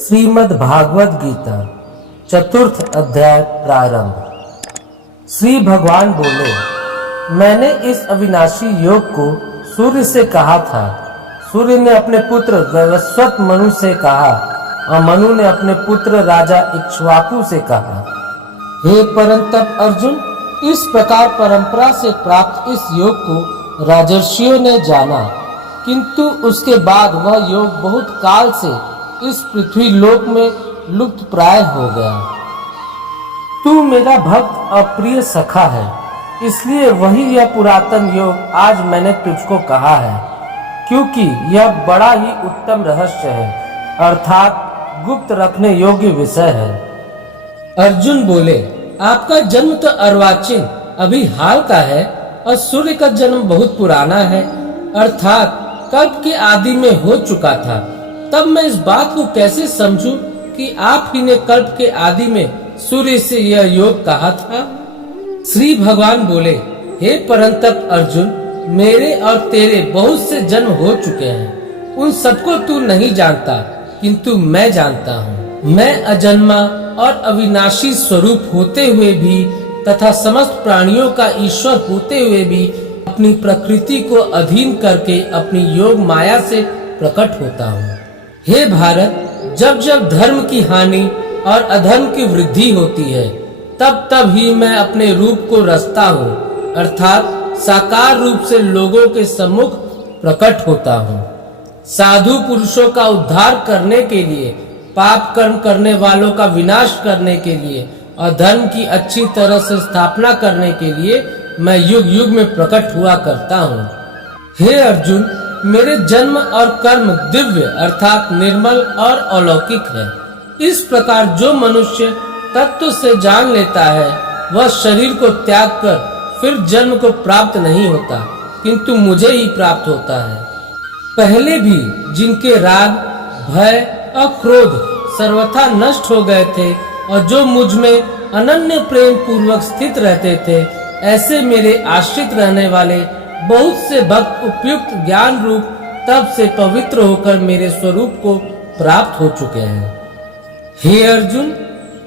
श्रीमद् भागवत गीता चतुर्थ अध्याय प्रारंभ। श्री भगवान बोले, मैंने इस अविनाशी योग को सूर्य से कहा था। सूर्य ने अपने पुत्र वैवस्वत मनु से कहा और मनु ने अपने पुत्र राजा इक्ष्वाकु से कहा। हे परंतप अर्जुन, इस प्रकार परंपरा से प्राप्त इस योग को राजर्षियों ने जाना, किंतु उसके बाद वह योग बहुत काल से इस पृथ्वी लोक में लुप्त प्राय हो गया। तू मेरा भक्त और प्रिय सखा है, इसलिए वही यह पुरातन योग आज मैंने तुझको कहा है, क्योंकि यह बड़ा ही उत्तम रहस्य है, अर्थात गुप्त रखने योग्य विषय है। अर्जुन बोले, आपका जन्म तो अर्वाचीन अभी हाल का है और सूर्य का जन्म बहुत पुराना है, अर्थात कल्प के आदि में हो चुका था। तब मैं इस बात को कैसे समझूं कि आप ही ने कल्प के आदि में सूर्य से यह योग कहा था। श्री भगवान बोले, हे परंतप अर्जुन, मेरे और तेरे बहुत से जन्म हो चुके हैं, उन सबको तू नहीं जानता, किंतु मैं जानता हूँ। मैं अजन्मा और अविनाशी स्वरूप होते हुए भी तथा समस्त प्राणियों का ईश्वर होते हुए भी अपनी प्रकृति को अधीन करके अपनी योग माया से प्रकट होता हूँ। हे भारत, जब जब धर्म की हानि और अधर्म की वृद्धि होती है, तब तब ही मैं अपने रूप को रचता हूँ, अर्थात साकार रूप से लोगों के सम्मुख प्रकट होता हूँ। साधु पुरुषों का उद्धार करने के लिए, पाप कर्म करने वालों का विनाश करने के लिए और धर्म की अच्छी तरह से स्थापना करने के लिए मैं युग युग में प्रकट हुआ करता हूँ। हे अर्जुन, मेरे जन्म और कर्म दिव्य अर्थात निर्मल और अलौकिक है। इस प्रकार जो मनुष्य तत्व से जान लेता है, वह शरीर को त्याग कर फिर जन्म को प्राप्त नहीं होता, किंतु मुझे ही प्राप्त होता है। पहले भी जिनके राग, भय और क्रोध सर्वथा नष्ट हो गए थे और जो मुझ में अनन्य प्रेम पूर्वक स्थित रहते थे, ऐसे मेरे आश्रित रहने वाले बहुत से भक्त उपयुक्त ज्ञान रूप तब से पवित्र होकर मेरे स्वरूप को प्राप्त हो चुके हैं। हे अर्जुन,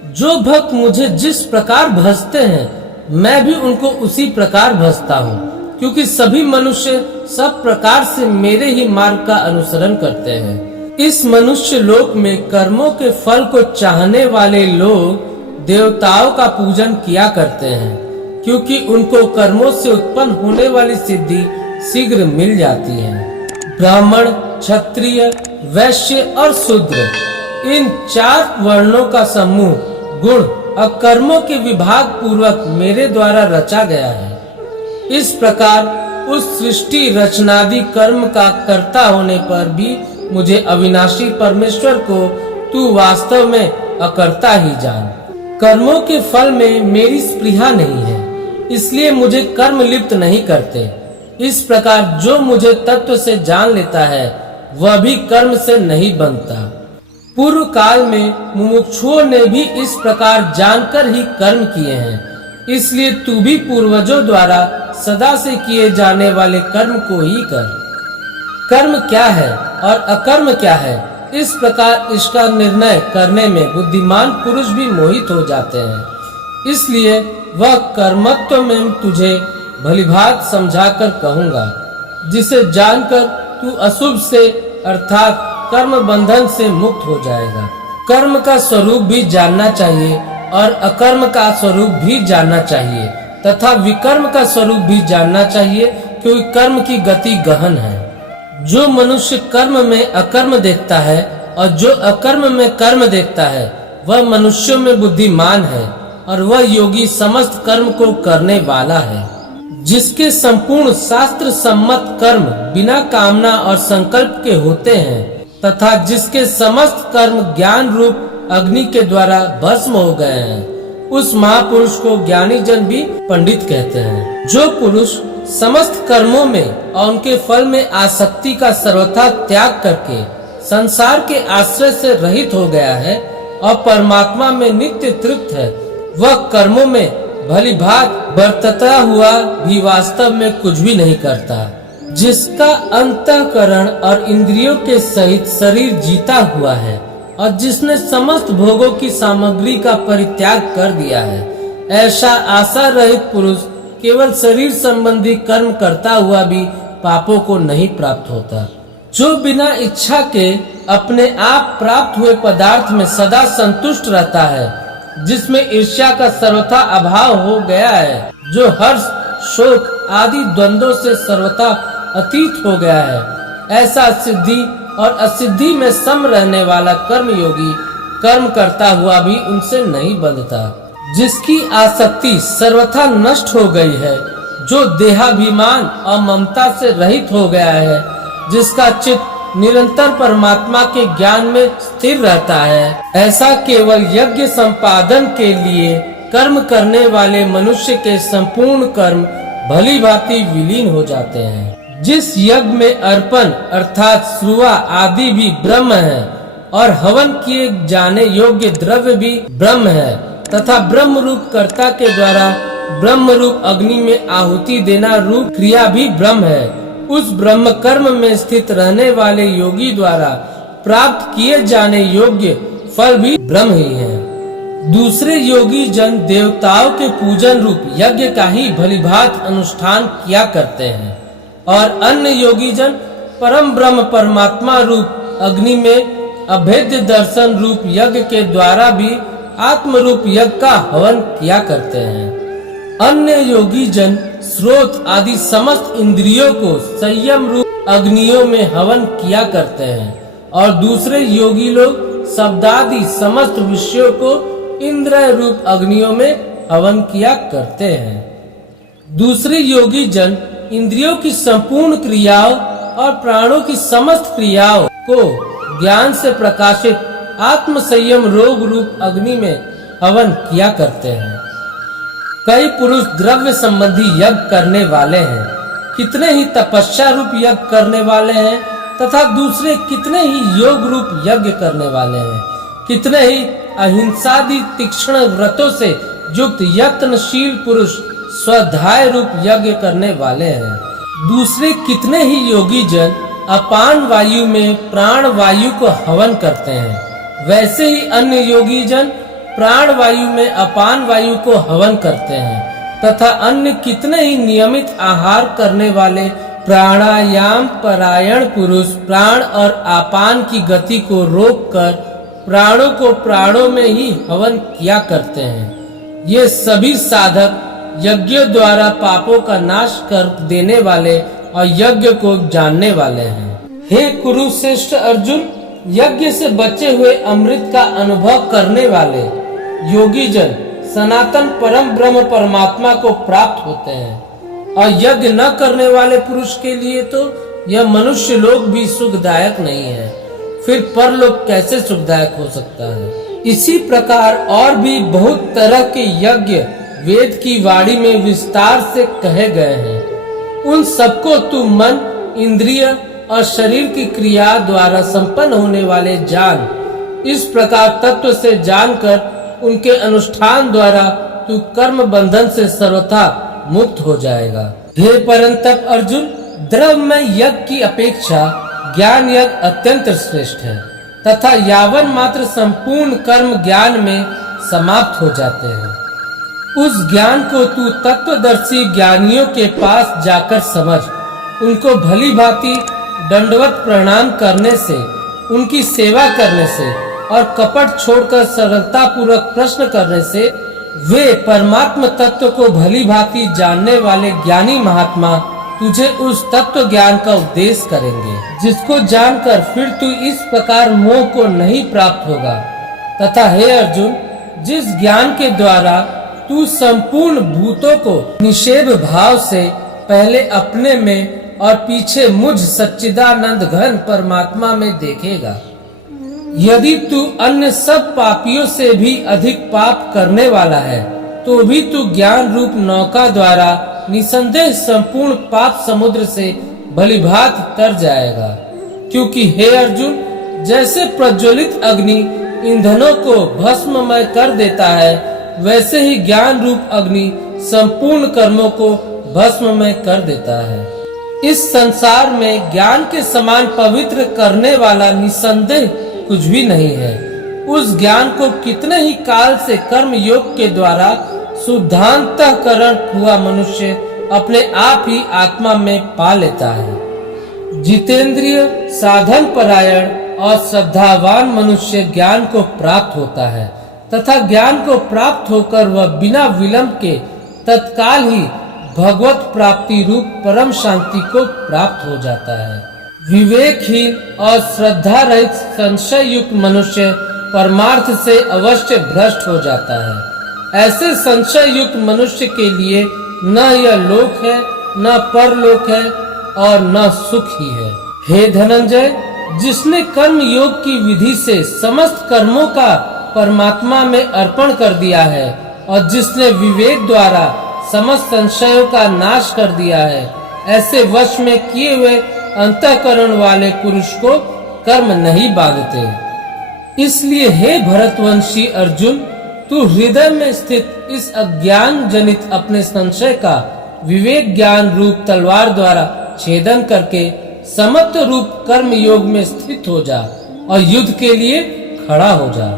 जो भक्त मुझे जिस प्रकार भजते हैं, मैं भी उनको उसी प्रकार भजता हूँ, क्योंकि सभी मनुष्य सब प्रकार से मेरे ही मार्ग का अनुसरण करते हैं। इस मनुष्य लोक में कर्मों के फल को चाहने वाले लोग देवताओं का पूजन किया करते हैं, क्योंकि उनको कर्मों से उत्पन्न होने वाली सिद्धि शीघ्र मिल जाती है। ब्राह्मण, क्षत्रिय, वैश्य और शूद्र, इन 4 वर्णों का समूह गुण और कर्मों के विभाग पूर्वक मेरे द्वारा रचा गया है। इस प्रकार उस सृष्टि रचनादि कर्म का कर्ता होने पर भी मुझे अविनाशी परमेश्वर को तू वास्तव में अकर्ता ही जान। कर्मों के फल में मेरी स्पृहा नहीं है, इसलिए मुझे कर्म लिप्त नहीं करते। इस प्रकार जो मुझे तत्व से जान लेता है, वह भी कर्म से नहीं बनता। पूर्व काल में मुमुक्षुओं ने भी इस प्रकार जानकर ही कर्म किए हैं, इसलिए तू भी पूर्वजों द्वारा सदा से किए जाने वाले कर्म को ही कर। कर्म क्या है और अकर्म क्या है, इस प्रकार इसका निर्णय करने में बुद्धिमान पुरुष भी मोहित हो जाते हैं। इसलिए वह कर्मत्व में तुझे भलीभांति समझाकर कहूँगा, जिसे जानकर तू अशुभ से अर्थात कर्म बंधन से मुक्त हो जाएगा। कर्म का स्वरूप भी जानना चाहिए और अकर्म का स्वरूप भी जानना चाहिए तथा विकर्म का स्वरूप भी जानना चाहिए, क्योंकि कर्म की गति गहन है। जो मनुष्य कर्म में अकर्म देखता है और जो अकर्म में कर्म देखता है, वह मनुष्यों में बुद्धिमान है और वह योगी समस्त कर्म को करने वाला है। जिसके संपूर्ण शास्त्र सम्मत कर्म बिना कामना और संकल्प के होते हैं तथा जिसके समस्त कर्म ज्ञान रूप अग्नि के द्वारा भस्म हो गए हैं, उस महापुरुष को ज्ञानी जन भी पंडित कहते हैं। जो पुरुष समस्त कर्मों में और उनके फल में आसक्ति का सर्वथा त्याग करके संसार के आश्रय से रहित हो गया है और परमात्मा में नित्य तृप्त है, वह कर्मों में भलीभांति बरतता हुआ भी वास्तव में कुछ भी नहीं करता। जिसका अंतःकरण और इंद्रियों के सहित शरीर जीता हुआ है, और जिसने समस्त भोगों की सामग्री का परित्याग कर दिया है, ऐसा आशा रहित पुरुष केवल शरीर संबंधी कर्म करता हुआ भी पापों को नहीं प्राप्त होता। जो बिना इच्छा के अपने आप प्राप्त हुए पदार्थ में सदा संतुष्ट रहता है, जिसमें ईर्ष्या का सर्वथा अभाव हो गया है, जो हर्ष, शोक आदि द्वंद्वों से सर्वथा अतीत हो गया है, ऐसा सिद्धि और असिद्धि में सम रहने वाला कर्मयोगी कर्म करता हुआ भी उनसे नहीं बंधता। जिसकी आसक्ति सर्वथा नष्ट हो गई है, जो देहाभिमान और ममता से रहित हो गया है, जिसका चित्त निरंतर परमात्मा के ज्ञान में स्थिर रहता है, ऐसा केवल यज्ञ संपादन के लिए कर्म करने वाले मनुष्य के संपूर्ण कर्म भली भांति विलीन हो जाते हैं। जिस यज्ञ में अर्पण अर्थात श्रुवा आदि भी ब्रह्म है और हवन किए जाने योग्य द्रव्य भी ब्रह्म है तथा ब्रह्म रूप कर्ता के द्वारा ब्रह्म रूप अग्नि में आहुति देना रूप क्रिया भी ब्रह्म है, उस ब्रह्म कर्म में स्थित रहने वाले योगी द्वारा प्राप्त किए जाने योग्य फल भी ब्रह्म ही है। दूसरे योगी जन देवताओं के पूजन रूप यज्ञ का ही भलीभांति अनुष्ठान किया करते हैं और अन्य योगी जन परम ब्रह्म परमात्मा रूप अग्नि में अभेद्य दर्शन रूप यज्ञ के द्वारा भी आत्म रूप यज्ञ का हवन किया करते हैं। अन्य योगी जन स्रोत आदि समस्त इंद्रियों को संयम रूप अग्नियों में हवन किया करते हैं और दूसरे योगी लोग शब्दादि समस्त विषयों को इंद्रिय रूप अग्नियों में हवन किया करते हैं। दूसरे योगी जन इंद्रियों की संपूर्ण क्रियाओं और प्राणों की समस्त क्रियाओं को ज्ञान से प्रकाशित आत्म संयम रोग रूप अग्नि में हवन किया करते हैं। कई पुरुष द्रव्य संबंधी यज्ञ करने वाले हैं, कितने ही तपस्या रूप यज्ञ करने वाले हैं तथा दूसरे कितने ही योग रूप यज्ञ करने वाले हैं, कितने ही अहिंसादि तीक्ष्ण व्रतों से युक्त यत्नशील पुरुष स्वाध्याय रूप यज्ञ करने वाले हैं। दूसरे कितने ही योगी जन अपान वायु में प्राण वायु को हवन करते हैं, वैसे ही अन्य योगी जन प्राण वायु में अपान वायु को हवन करते हैं तथा अन्य कितने ही नियमित आहार करने वाले प्राणायाम परायण पुरुष प्राण और अपान की गति को रोककर प्राणों को प्राणों में ही हवन किया करते हैं। ये सभी साधक यज्ञ द्वारा पापों का नाश कर देने वाले और यज्ञ को जानने वाले हैं। हे कुरुश्रेष्ठ अर्जुन, यज्ञ से बचे हुए अमृत का अनुभव करने वाले योगी जन सनातन परम ब्रह्म परमात्मा को प्राप्त होते हैं और यज्ञ न करने वाले पुरुष के लिए तो यह मनुष्य लोक भी सुखदायक नहीं है, फिर परलोक कैसे सुखदायक हो सकता है। इसी प्रकार और भी बहुत तरह के यज्ञ वेद की वाणी में विस्तार से कहे गए हैं। उन सबको तू मन, इंद्रिय और शरीर की क्रिया द्वारा संपन्न होने वाले जान। इस प्रकार तत्व से जानकर उनके अनुष्ठान द्वारा तू कर्म बंधन से सर्वथा मुक्त हो जाएगा। हे परंतप अर्जुन, द्रव्यमय यज्ञ की अपेक्षा ज्ञान यज्ञ अत्यंत श्रेष्ठ है तथा यावन मात्र संपूर्ण कर्म ज्ञान में समाप्त हो जाते हैं। उस ज्ञान को तू तत्वदर्शी ज्ञानियों के पास जाकर समझ, उनको भली भांति दंडवत प्रणाम करने से, उनकी सेवा करने से और कपट छोड़कर सरलता पूर्वक प्रश्न करने से वे परमात्म तत्व को भली भांति जानने वाले ज्ञानी महात्मा तुझे उस तत्व ज्ञान का उपदेश करेंगे, जिसको जानकर फिर तू इस प्रकार मोह को नहीं प्राप्त होगा। तथा हे अर्जुन, जिस ज्ञान के द्वारा तू संपूर्ण भूतों को निषेध भाव से पहले अपने में और पीछे मुझ सच्चिदानंद घन परमात्मा में देखेगा, यदि तू अन्य सब पापियों से भी अधिक पाप करने वाला है तो भी तू ज्ञान रूप नौका द्वारा निसंदेह संपूर्ण पाप समुद्र से भलीभांति तर जाएगा। क्योंकि हे अर्जुन, जैसे प्रज्वलित अग्नि ईंधनों को भस्ममय कर देता है, वैसे ही ज्ञान रूप अग्नि संपूर्ण कर्मों को भस्ममय कर देता है। इस संसार में ज्ञान के समान पवित्र करने वाला निसंदेह कुछ भी नहीं है। उस ज्ञान को कितने ही काल से कर्म योग के द्वारा शुद्धांतःकरण हुआ मनुष्य अपने आप ही आत्मा में पा लेता है। जितेंद्रिय, साधन परायण और श्रद्धावान मनुष्य ज्ञान को प्राप्त होता है तथा ज्ञान को प्राप्त होकर वह बिना विलंब के तत्काल ही भगवत प्राप्ति रूप परम शांति को प्राप्त हो जाता है। विवेकहीन और श्रद्धा रहित संशय युक्त मनुष्य परमार्थ से अवश्य भ्रष्ट हो जाता है। ऐसे संशय युक्त मनुष्य के लिए न यह लोक है, न परलोक है और न सुख ही है। हे धनंजय, जिसने कर्म योग की विधि से समस्त कर्मों का परमात्मा में अर्पण कर दिया है और जिसने विवेक द्वारा समस्त संशयों का नाश कर दिया है, ऐसे वश में किए हुए अंतःकरण वाले पुरुष को कर्म नहीं बांधते। इसलिए हे भरतवंशी अर्जुन, तू हृदय में स्थित इस अज्ञान जनित अपने संशय का विवेक ज्ञान रूप तलवार द्वारा छेदन करके समत्व रूप कर्म योग में स्थित हो जा और युद्ध के लिए खड़ा हो जा।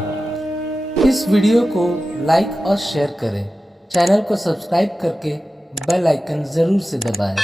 इस वीडियो को लाइक और शेयर करें। चैनल को सब्सक्राइब करके बेल आइकन जरूर से दबाएं।